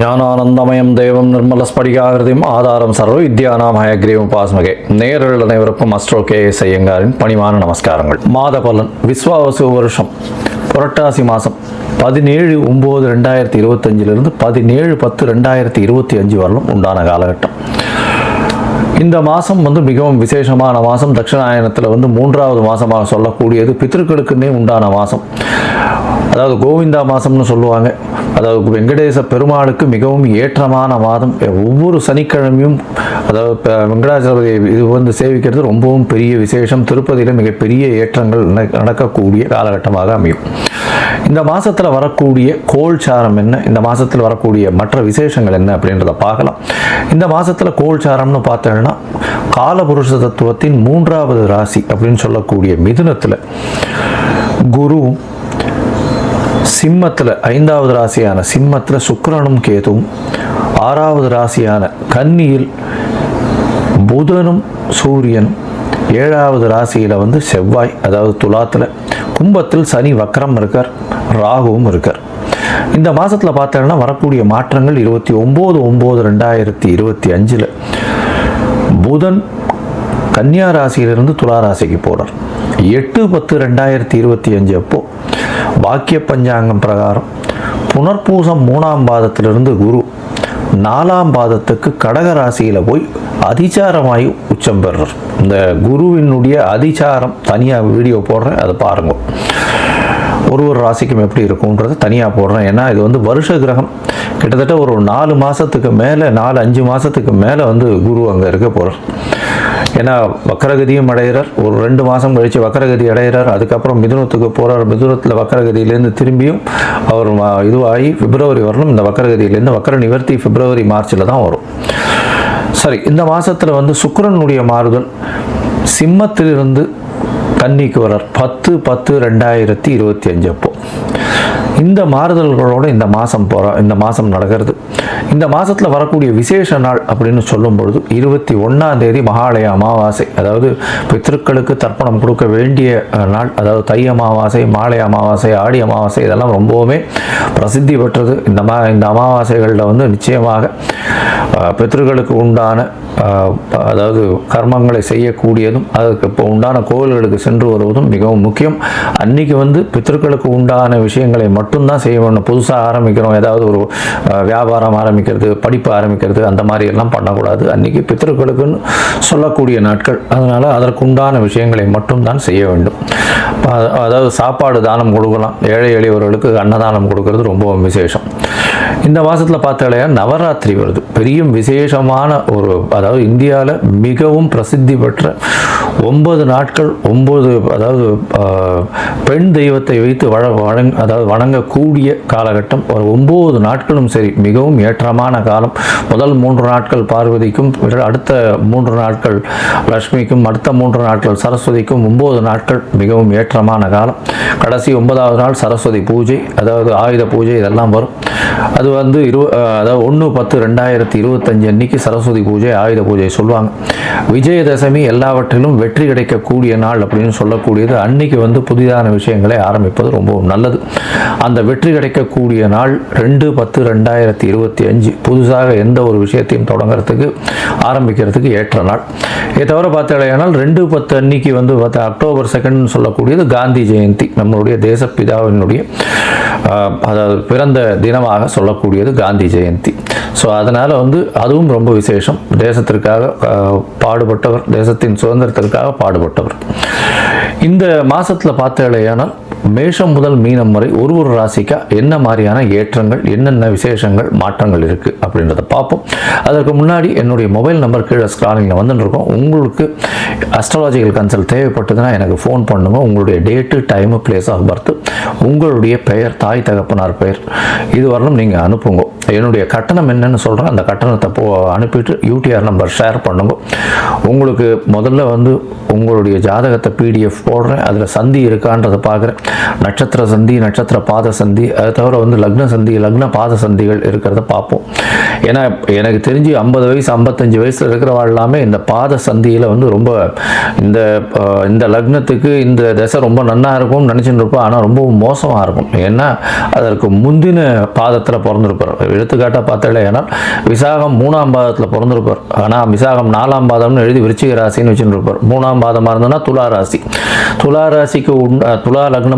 ஞானானந்தமயம் தேவம் நிர்மல ஸ்படிகாகிருதியும் ஆதாரம் சர்வ வித்யானாம் ஹயக்ரீவ் பாஸ்மகே நேரில் அனைவருக்கும் அஸ்ட்ரோ கே எஸ் ஐயங்காரின் பணிவான நமஸ்காரங்கள் மாத பலன் விஸ்வாவசு வருஷம் புரட்டாசி மாதம் பதினேழு ஒம்பது ரெண்டாயிரத்தி இருபத்தஞ்சிலிருந்து பதினேழு பத்து ரெண்டாயிரத்தி இருபத்தி அஞ்சு வரலும் உண்டான காலகட்டம் இந்த மாதம் வந்து மிகவும் விசேஷமான மாதம் தட்சிணாயனத்தில் வந்து மூன்றாவது மாதமாக சொல்லக்கூடியது பித்திருக்களுக்குன்னே உண்டான மாதம் அதாவது கோவிந்தா மாதம்னு சொல்லுவாங்க அதாவது வெங்கடேச பெருமாளுக்கு மிகவும் ஏற்றமான மாதம் ஒவ்வொரு சனிக்கிழமையும் அதாவது இப்போ வெங்கடாச்சலபதி இது வந்து சேவிக்கிறது ரொம்பவும் பெரிய விசேஷம் திருப்பதியில் மிகப்பெரிய ஏற்றங்கள் நடக்கக்கூடிய காலகட்டமாக அமையும் இந்த மாதத்தில் வரக்கூடிய கோல்சாரம் என்ன இந்த மாதத்தில் வரக்கூடிய மற்ற விசேஷங்கள் என்ன அப்படின்றத பார்க்கலாம் இந்த மாதத்தில் கோல்சாரம்னு பார்த்தோம்னா காலபுருஷ தத்துவத்தின் மூன்றாவது ராசி அப்படின்னு சொல்லக்கூடிய மிதுனத்தில் குரு சிம்மத்தில் ஐந்தாவது ராசியான சிம்மத்தில் சுக்கரனும் கேதுவும் ஆறாவது ராசியான கன்னியில் புதனும் சூரியனும் ஏழாவது ராசியில் வந்து செவ்வாய் அதாவது துலாத்தில் கும்பத்தில் சனி வக்கரம் இருக்கார் ராகுவும் இருக்கார் இந்த மாதத்தில் பார்த்தோன்னா வரக்கூடிய மாற்றங்கள் இருபத்தி ஒம்பது ஒம்பது ரெண்டாயிரத்தி இருபத்தி அஞ்சில் புதன் கன்னியா ராசியிலிருந்து துளாராசிக்கு போகிறார் எட்டு பத்து ரெண்டாயிரத்தி இருபத்தி அஞ்சு அப்போ வாக்கிய பஞ்சாங்கம் பிரகாரம் புனர்பூசம் மூணாம் பாதத்திலிருந்து குரு நாலாம் பாதத்துக்கு கடக ராசியில் போய் அதிச்சாரமாயும் உச்சம் பெறுறார் இந்த குருவினுடைய அதிசாரம் தனியாக வீடியோ போடுறேன் அதை பாருங்க ஒரு ஒரு ராசிக்கும் எப்படி இருக்கும்ன்றது தனியாக போடுறேன் ஏன்னா இது வந்து வருஷ கிரகம் கிட்டத்தட்ட ஒரு நாலு மாதத்துக்கு மேலே நாலு அஞ்சு மாதத்துக்கு மேலே வந்து குரு அங்கே இருக்க போகிறார் ஏன்னா வக்கரகதியும் அடைகிறார் ஒரு ரெண்டு மாதம் கழித்து வக்கரகதி அடைகிறார் அதுக்கப்புறம் மிதுனத்துக்கு போகிறார் மிதுனத்தில் வக்கரகதியிலேருந்து திரும்பியும் அவர் இதுவாகி பிப்ரவரி வரணும் இந்த வக்கரகதியிலேருந்து வக்கர நிவர்த்தி பிப்ரவரி மார்ச்சில் தான் வரும் சாரி இந்த மாதத்தில் வந்து சுக்கரனுடைய மாறுதல் சிம்மத்திலிருந்து கன்னிக்கு வரார் பத்து பத்து ரெண்டாயிரத்தி இருபத்தி அஞ்சு அப்போ இந்த மாறுதல்களோடு இந்த மாதம் போகிறோம் இந்த மாதம் நடக்கிறது இந்த மாதத்தில் வரக்கூடிய விசேஷ நாள் அப்படின்னு சொல்லும் பொழுது இருபத்தி ஒன்றாம் தேதி மகாலய அமாவாசை அதாவது பித்திருக்களுக்கு தர்ப்பணம் கொடுக்க வேண்டிய நாள் அதாவது தை அமாவாசை மாலை அமாவாசை ஆடி அமாவாசை இதெல்லாம் ரொம்பவுமே பிரசித்தி பெற்றது இந்த மா இந்த அமாவாசைகளில் வந்து நிச்சயமாக பித்திருக்களுக்கு உண்டான அதாவது கர்மங்களை செய்யக்கூடியதும் அதுக்கு இப்போ உண்டான கோவில்களுக்கு சென்று வருவதும் மிகவும் முக்கியம் அன்றைக்கி வந்து பித்திருக்களுக்கு உண்டான விஷயங்களை மட்டும்தான் செய்ய வேணும் புதுசாக ஆரம்பிக்கிறோம் ஏதாவது ஒரு வியாபாரம் ஆரம்பி ஆரம்பிக்கிறது படிப்பு ஆரம்பிக்கிறது அந்த மாதிரி எல்லாம் பண்ணக்கூடாது அன்றைக்கி பித்தர்களுக்குன்னு சொல்லக்கூடிய நாட்கள் அதனால் அதற்குண்டான விஷயங்களை மட்டும்தான் செய்ய வேண்டும் அதாவது சாப்பாடு தானம் கொடுக்கலாம் ஏழை எளியவர்களுக்கு அன்னதானம் கொடுக்கறது ரொம்பவும் விசேஷம் இந்த மாதத்தில் பார்த்தாலே நவராத்திரி வருது பெரிய விசேஷமான ஒரு அதாவது இந்தியாவில் மிகவும் பிரசித்தி பெற்ற ஒன்பது நாட்கள் ஒம்பது அதாவது பெண் தெய்வத்தை வைத்து வழ அதாவது வணங்கக்கூடிய காலகட்டம் ஒரு ஒம்பது நாட்களும் சரி மிகவும் ஏற்றமான காலம் முதல் மூன்று நாட்கள் பார்வதிக்கும் அடுத்த மூன்று நாட்கள் லக்ஷ்மிக்கும் அடுத்த மூன்று நாட்கள் சரஸ்வதிக்கும் ஒம்பது நாட்கள் மிகவும் ஏற்றமான காலம் கடைசி ஒன்பதாவது நாள் சரஸ்வதி பூஜை அதாவது ஆயுத பூஜை இதெல்லாம் வரும் அது வந்து இரு அதாவது ஒன்று பத்து ரெண்டாயிரத்தி இருபத்தஞ்சு அன்னைக்கு சரஸ்வதி பூஜை ஆயுத பூஜை சொல்லுவாங்க விஜயதசமி எல்லாவற்றிலும் வெற்றி கிடைக்கக்கூடிய நாள் அப்படின்னு சொல்லக்கூடியது அன்னைக்கு வந்து புதிதான விஷயங்களை ஆரம்பிப்பது ரொம்பவும் நல்லது அந்த வெற்றி கிடைக்கக்கூடிய நாள் ரெண்டு பத்து ரெண்டாயிரத்தி இருபத்தி அஞ்சு புதுசாக எந்த ஒரு விஷயத்தையும் தொடங்குறதுக்கு ஆரம்பிக்கிறதுக்கு ஏற்ற நாள் இதை தவிர பார்த்தீங்கன்னா ரெண்டு பத்து அன்னைக்கு வந்து பார்த்தா அக்டோபர் செகண்ட்னு சொல்லக்கூடியது காந்தி ஜெயந்தி நம்மளுடைய தேசப்பிதாவினுடைய அதாவது பிறந்த தினமாக சொல்லக்கூடியது காந்தி ஜெயந்தி ஸோ அதனால் வந்து அதுவும் ரொம்ப விசேஷம் தேசத்திற்காக பாடுபட்டவர் தேசத்தின் சுதந்திரத்திற்கு பாடுபட்டவர் இந்த மாதத்தில் பார்த்தாலேயானால் மேஷம் முதல் மீனம் வரை ஒரு ஒரு ராசிக்கா என்ன மாதிரியான ஏற்றங்கள் என்னென்ன விசேஷங்கள் மாற்றங்கள் இருக்குது அப்படின்றத பார்ப்போம் அதற்கு முன்னாடி என்னுடைய மொபைல் நம்பர் கீழே ஸ்க்ராலிங்கில் வந்துட்டுருக்கோம் உங்களுக்கு அஸ்ட்ராலஜிக்கல் கன்சல்ட் தேவைப்பட்டதுன்னா எனக்கு ஃபோன் பண்ணுங்கள் உங்களுடைய date time place of birth உங்களுடைய பெயர் தாய் தகப்பனார் பெயர் இது வரலும் நீங்கள் அனுப்புங்க என்னுடைய கட்டணம் என்னன்னு சொல்கிறேன் அந்த கட்டணத்தை போ அனுப்பிட்டு யூடிஆர் நம்பர் ஷேர் பண்ணுங்க உங்களுக்கு முதல்ல வந்து உங்களுடைய ஜாதகத்தை பிடிஎஃப் போடுறேன் அதில் சந்தி இருக்கான்றதை பார்க்குறேன் நட்சத்திர சந்தி நட்சத்திர பாத சந்தி அதை தவிர வந்து லக்ன சந்தி லக்ன பாத சந்திகள் இருக்கிறத பார்ப்போம் ஏன்னா எனக்கு தெரிஞ்சு ஐம்பது வயசு ஐம்பத்தஞ்சு வயசில் இருக்கிறவாள் எல்லாமே இந்த பாத சந்தியில் வந்து ரொம்ப இந்த இந்த லக்னத்துக்கு இந்த தசை ரொம்ப நன்னா இருக்கும்னு நினச்சிட்டு இருப்போம் ஆனால் ரொம்ப மோசமாக இருக்கும் ஏன்னா அதற்கு முந்தின பாதத்தில் பிறந்திருப்பார் எடுத்துக்காட்டாக பார்த்தாலே ஏன்னா விசாகம் மூணாம் பாதத்தில் பிறந்திருப்பார் ஆனால் விசாகம் நாலாம் பாதம்னு எழுதி விருச்சிக ராசின்னு வச்சுருப்பார் மூணாம் பாதமாக இருந்ததுன்னா துலா ராசி துலா ராசிக்கு உண் துலா லக்னம்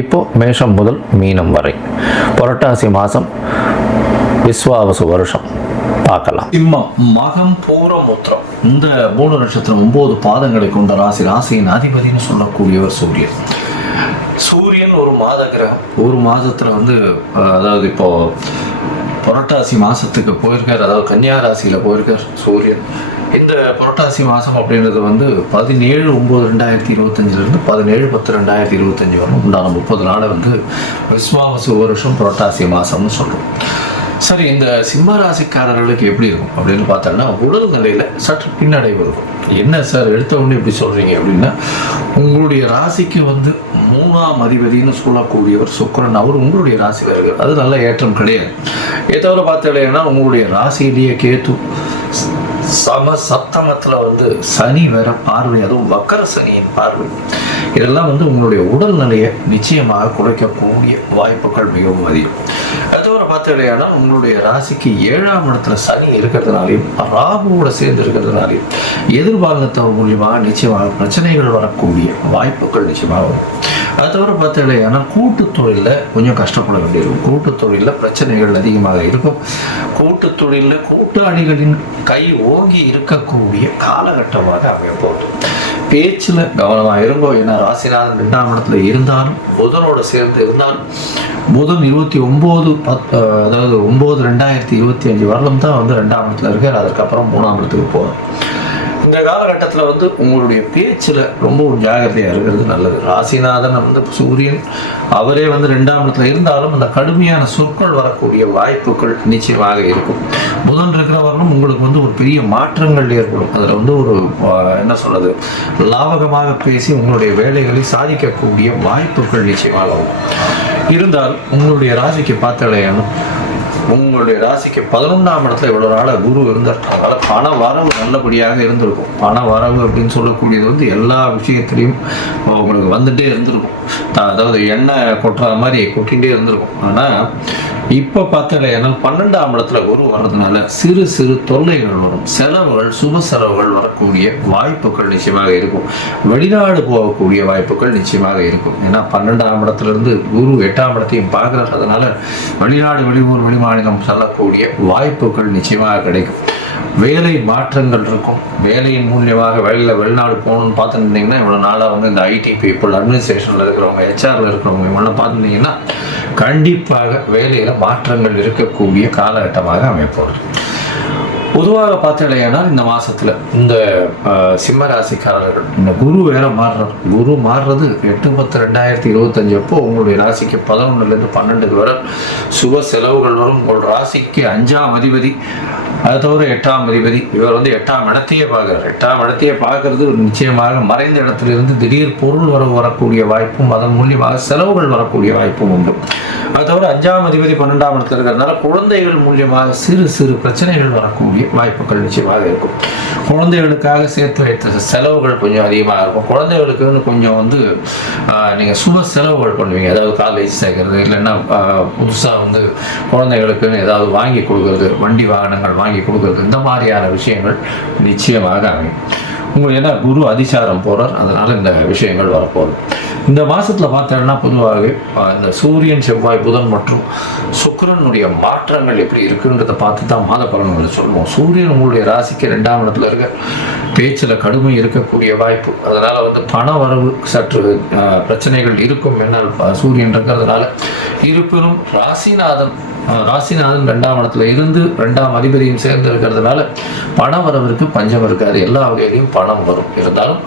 இப்போ மேஷம் முதல் மீனம் வரை புரட்டாசி மாதம் விஸ்வாவசு வருஷம் பார்க்கலாம் சிம்மம் மகம் பூர முத்திரம் இந்த மூணு நட்சத்திரம் ஒன்பது பாதங்களை கொண்ட ராசி ராசியின் அதிபதினு சொல்லக்கூடியவர் சூரியன் சூரியன் ஒரு மாத கிரகம் ஒரு மாதத்தில் வந்து அதாவது இப்போது புரட்டாசி மாதத்துக்கு போயிருக்கார் அதாவது கன்னியா ராசியில் போயிருக்கார் சூரியன் இந்த புரட்டாசி மாதம் அப்படின்றது வந்து பதினேழு ஒம்பது ரெண்டாயிரத்தி இருபத்தஞ்சிலிருந்து பதினேழு பத்து ரெண்டாயிரத்தி இருபத்தஞ்சி வரும் உண்டான முப்பது நாளை வந்து விஸ்வாமசு வருஷம் புரட்டாசி மாதம்னு சொல்கிறோம் சரி இந்த சிம்ம ராசிக்காரர்களுக்கு எப்படி இருக்கும் அப்படின்னு பார்த்தோம்னா உடல் நிலையில சற்று பின்னடைவு இருக்கும் என்ன சார் எடுத்த உடனே எப்படி சொல்றீங்க அப்படின்னா உங்களுடைய ராசிக்கு வந்து மூணாம் அதிபதினு சொல்லக்கூடியவர் சுக்கரன் அவர் உங்களுடைய ராசியில் இருக்கு அது நல்ல ஏற்றம் கிடையாது ஏதோ பார்த்தாலேன்னா உங்களுடைய ராசியிலேயே கேத்து சம சப்தமத்தில் வந்து சனி வேற பார்வை அதுவும் வக்கர சனியின் பார்வை இதெல்லாம் வந்து உங்களுடைய உடல்நிலையை நிச்சயமாக குறைக்கக்கூடிய வாய்ப்புகள் மிகவும் அதிகம் பார்த்தடையானால் உங்களுடைய ராசிக்கு ஏழாம் இடத்துல சனி இருக்கிறதுனாலையும் ராகுவோட சேர்ந்து இருக்கிறதுனாலையும் எதிர்பாலத்தவர் மூலியமாக நிச்சயமாக பிரச்சனைகள் வரக்கூடிய வாய்ப்புகள் நிச்சயமாக வரும் அது தவிர பார்த்தடையானால் கூட்டு தொழிலில் கொஞ்சம் கஷ்டப்பட வேண்டியிருக்கும் கூட்டு தொழிலில் பிரச்சனைகள் அதிகமாக இருக்கும் கூட்டு தொழிலில் கூட்டாளிகளின் கை ஓங்கி இருக்கக்கூடிய காலகட்டமாக அமைய போகுது பேச்சில் கவனமாக இருங்கோ ஏன்னா ராசிநாதன் ரெண்டாம் இடத்துல இருந்தாலும் புதனோட சேர்ந்து இருந்தாலும் புதன் இருபத்தி ஒம்பது பத் அதாவது ஒம்பது ரெண்டாயிரத்தி இருபத்தி அஞ்சு வருடம் தான் வந்து ரெண்டாம் இடத்துல இருக்கார் அதுக்கப்புறம் மூணாம் இடத்துக்கு போகும் இந்த காலகட்டத்தில் வந்து உங்களுடைய பேச்சில் ரொம்பவும் ஜாகிரதையாக இருக்கிறது நல்லது ராசிநாதன் வந்து சூரியன் அவரே வந்து ரெண்டாம் இடத்துல இருந்தாலும் அந்த கடுமையான சொற்கள் வரக்கூடிய வாய்ப்புகள் நிச்சயமாக இருக்கும் புதன் இருக்கிறவர்களும் உங்களுக்கு வந்து ஒரு பெரிய மாற்றங்கள் ஏற்படும் அதில் வந்து ஒரு என்ன சொல்றது லாபகமாக பேசி உங்களுடைய வேலைகளை சாதிக்கக்கூடிய வாய்ப்புகள் நிச்சயமாக இருந்தால் உங்களுடைய ராசிக்கு பார்த்தாலே உங்களுடைய ராசிக்கு பதினொன்றாம் இடத்துல இவ்வளோ நாளாக குரு இருந்தார் அதனால் பண வரவு நல்லபடியாக இருந்திருக்கும் பண வரவு அப்படின்னு சொல்லக்கூடியது வந்து எல்லா விஷயத்துலையும் உங்களுக்கு வந்துட்டே இருந்திருக்கும் அதாவது எண்ணெய் கொட்டுற மாதிரி கொட்டிகிட்டே இருந்திருக்கும் ஆனால் இப்போ பார்த்தீங்கன்னா பன்னெண்டாம் இடத்துல குரு வர்றதுனால சிறு சிறு தொல்லைகள் வரும் செலவுகள் சுப செலவுகள் வரக்கூடிய வாய்ப்புகள் நிச்சயமாக இருக்கும் வெளிநாடு போகக்கூடிய வாய்ப்புகள் நிச்சயமாக இருக்கும் ஏன்னா பன்னெண்டாம் இடத்துலேருந்து குரு எட்டாம் இடத்தையும் பார்க்கறதுனால வெளிநாடு வெளியூர் மாநிலம் செல்லக்கூடிய வாய்ப்புகள் நிச்சயமாக கிடைக்கும் வேலை மாற்றங்கள் இருக்கும் வேலையின் மூலியமாக வேலையில் வெளிநாடு போகணும்னு பார்த்துருந்தீங்கன்னா இவ்வளோ நாளாக வந்து இந்த ஐடி பீப்புள் அட்மினிஸ்ட்ரேஷனில் இருக்கிறவங்க ஹெச்ஆரில் இருக்கிறவங்க இவங்களாம் பார்த்துருந்தீங்கன்னா கண்டிப்பாக வேலையில் மாற்றங்கள் இருக்கக்கூடிய காலகட்டமாக அமைப்போகுது பொதுவாக பார்த்தீங்கன்னா இந்த மாசத்துல இந்த சிம்ம ராசிக்காரர்கள் இந்த குரு வேற மாறுறார் குரு மாறுறது எட்டு பத்து ரெண்டாயிரத்தி இருபத்தஞ்சு அப்போ உங்களுடைய ராசிக்கு பதினொன்றுலேருந்து பன்னெண்டுக்கு வர சுப செலவுகள் வரும் உங்கள் ராசிக்கு அஞ்சாம் அதிபதி அது தவிர எட்டாம் அதிபதி இவர் வந்து எட்டாம் இடத்தையே பார்க்குறார் எட்டாம் இடத்தையே பார்க்கறது நிச்சயமாக மறைந்த இருந்து திடீர் பொருள் வரவு வரக்கூடிய வாய்ப்பும் அதன் மூலியமாக செலவுகள் வரக்கூடிய வாய்ப்பும் உண்டு அது தவிர அஞ்சாம் அதிபதி பன்னெண்டாம் இடத்துல இருக்கிறதுனால குழந்தைகள் மூலியமாக சிறு சிறு பிரச்சனைகள் வரக்கூடிய வாய்ப்புகள் நிச்சயமாக இருக்கும் குழந்தைகளுக்காக சேர்த்து வைத்த செலவுகள் கொஞ்சம் அதிகமாக இருக்கும் குழந்தைகளுக்குன்னு கொஞ்சம் வந்து நீங்கள் சுப செலவுகள் பண்ணுவீங்க ஏதாவது காலேஜ் சேர்க்கறது இல்லைன்னா புதுசாக வந்து குழந்தைகளுக்குன்னு ஏதாவது வாங்கி கொடுக்குறது வண்டி வாகனங்கள் வாங்கி கொடுக்குறது இந்த மாதிரியான விஷயங்கள் நிச்சயமாக அமையும் உங்களுக்கு என்ன குரு அதிசாரம் போகிறார் அதனால் இந்த விஷயங்கள் வரப்போகுது இந்த மாதத்தில் பார்த்தோன்னா பொதுவாகவே இந்த சூரியன் செவ்வாய் புதன் மற்றும் சுக்கரனுடைய மாற்றங்கள் எப்படி இருக்குன்றதை பார்த்து தான் மாத பலன்களை சொல்லுவோம் சூரியன் உங்களுடைய ராசிக்கு ரெண்டாம் இடத்துல இருக்க பேச்சில் கடுமை இருக்கக்கூடிய வாய்ப்பு அதனால் வந்து பண வரவு சற்று பிரச்சனைகள் இருக்கும் என்ன சூரியன் இருக்கிறதுனால இருப்பினும் ராசிநாதன் ராசிநாதன் ரெண்டாம் இடத்துல இருந்து ரெண்டாம் அதிபதியும் சேர்ந்து இருக்கிறதுனால பணம் வரவருக்கு பஞ்சம் இருக்காது எல்லா வகையிலையும் பணம் வரும் இருந்தாலும்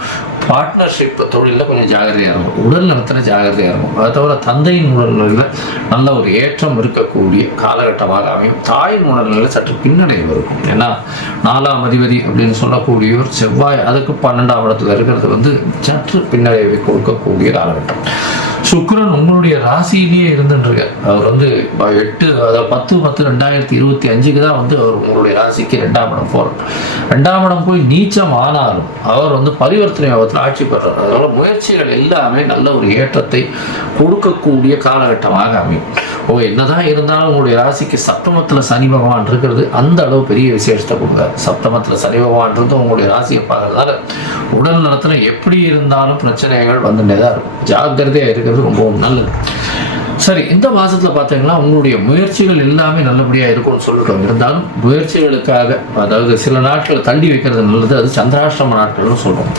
பார்ட்னர்ஷிப் தொழிலில் கொஞ்சம் ஜாகிரதையாக இருக்கும் உடல் நலத்தில் ஜாகிரதையாக இருக்கும் அதை தவிர தந்தையின் உணர்நிலையில் நல்ல ஒரு ஏற்றம் இருக்கக்கூடிய காலகட்டமாக அமையும் தாயின் உணர்நிலையில் சற்று பின்னடைவு இருக்கும் ஏன்னா நாலாம் அதிபதி அப்படின்னு சொல்லக்கூடியவர் செவ்வாய் அதுக்கு பன்னெண்டாம் இடத்துல இருக்கிறது வந்து சற்று பின்னடைவை கொடுக்கக்கூடிய காலகட்டம் சுக்கரன் உங்களுடைய ராசியிலேயே இருந்துருக்க அவர் வந்து எட்டு அதாவது பத்து பத்து ரெண்டாயிரத்தி இருபத்தி அஞ்சுக்கு தான் வந்து அவர் உங்களுடைய ராசிக்கு ரெண்டாம் இடம் போகிறார் ரெண்டாம் இடம் போய் நீச்சம் ஆனாலும் அவர் வந்து பரிவர்த்தனை யோகத்தில் ஆட்சி பெறார் அதனால முயற்சிகள் எல்லாமே நல்ல ஒரு ஏற்றத்தை கொடுக்கக்கூடிய காலகட்டமாக அமையும் ஓ என்னதான் இருந்தாலும் உங்களுடைய ராசிக்கு சப்தமத்தில் சனி பகவான் இருக்கிறது அந்த அளவு பெரிய விசேஷத்தை கொடுக்காது சப்தமத்தில் சனி பகவான் இருந்து உங்களுடைய ராசியை பார்க்கறதுனால உடல் நலத்தில் எப்படி இருந்தாலும் பிரச்சனைகள் வந்துட்டே தான் இருக்கும் ஜாக்கிரதையாக இருக்கிறது அப்படிங்கிறது ரொம்பவும் நல்லது சரி இந்த மாதத்தில் பார்த்தீங்கன்னா உங்களுடைய முயற்சிகள் எல்லாமே நல்லபடியாக இருக்கும்னு சொல்லிட்டோம் இருந்தாலும் முயற்சிகளுக்காக அதாவது சில நாட்களை தள்ளி வைக்கிறது நல்லது அது சந்திராஷ்டம நாட்கள்னு சொல்லுவோம்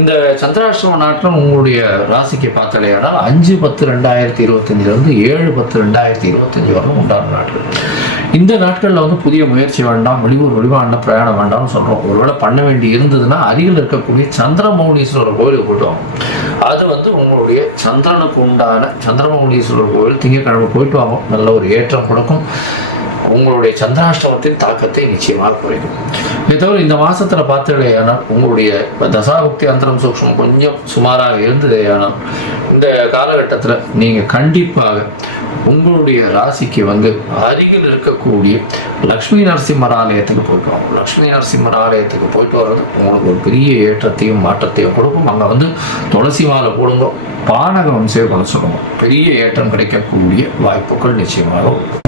இந்த சந்திராஷ்டம நாட்கள் உங்களுடைய ராசிக்கு பார்த்தாலேயானால் அஞ்சு பத்து ரெண்டாயிரத்தி இருபத்தஞ்சிலிருந்து ஏழு பத்து ரெண்டாயிரத்தி இருபத்தஞ்சி வரும் உண்டான நாட்கள் இந்த நாட்களில் வந்து புதிய முயற்சி வேண்டாம் வெளியூர் வெளிவாண்ட பிரயாணம் வேண்டாம்னு சொல்கிறோம் ஒருவேளை பண்ண வேண்டி இருந்ததுன்னா அருகில் இருக்கக்கூடிய சந்திரமௌனீஸ்வரர் கோயிலுக்கு போட்டுவாங்க அது வந்து உங்களுடைய சந்திரனுக்கு உண்டான சந்திரமௌலீஸ்வரர் கோவில் திங்கக்கிழமை போயிட்டு வாங்க நல்ல ஒரு ஏற்றம் கொடுக்கும் உங்களுடைய சந்திராஷ்டமத்தின் தாக்கத்தை நிச்சயமாக குறைக்கும் இதை தவிர இந்த மாசத்துல பார்த்தீங்கன்னா உங்களுடைய தசாபக்தி அந்தரம் சூக்ஷம் கொஞ்சம் சுமாராக இருந்ததேயானால் இந்த காலகட்டத்தில் நீங்கள் கண்டிப்பாக உங்களுடைய ராசிக்கு வந்து அருகில் இருக்கக்கூடிய லக்ஷ்மி நரசிம்மர் ஆலயத்துக்கு போயிட்டு வாங்க லக்ஷ்மி நரசிம்மர் ஆலயத்துக்கு போயிட்டு வர்றது உங்களுக்கு ஒரு பெரிய ஏற்றத்தையும் மாற்றத்தையும் கொடுக்கும் அங்கே வந்து துளசி மாலை போடுங்க பானக வம்சையை கொண்டு சொல்லுங்க பெரிய ஏற்றம் கிடைக்கக்கூடிய வாய்ப்புகள் நிச்சயமாக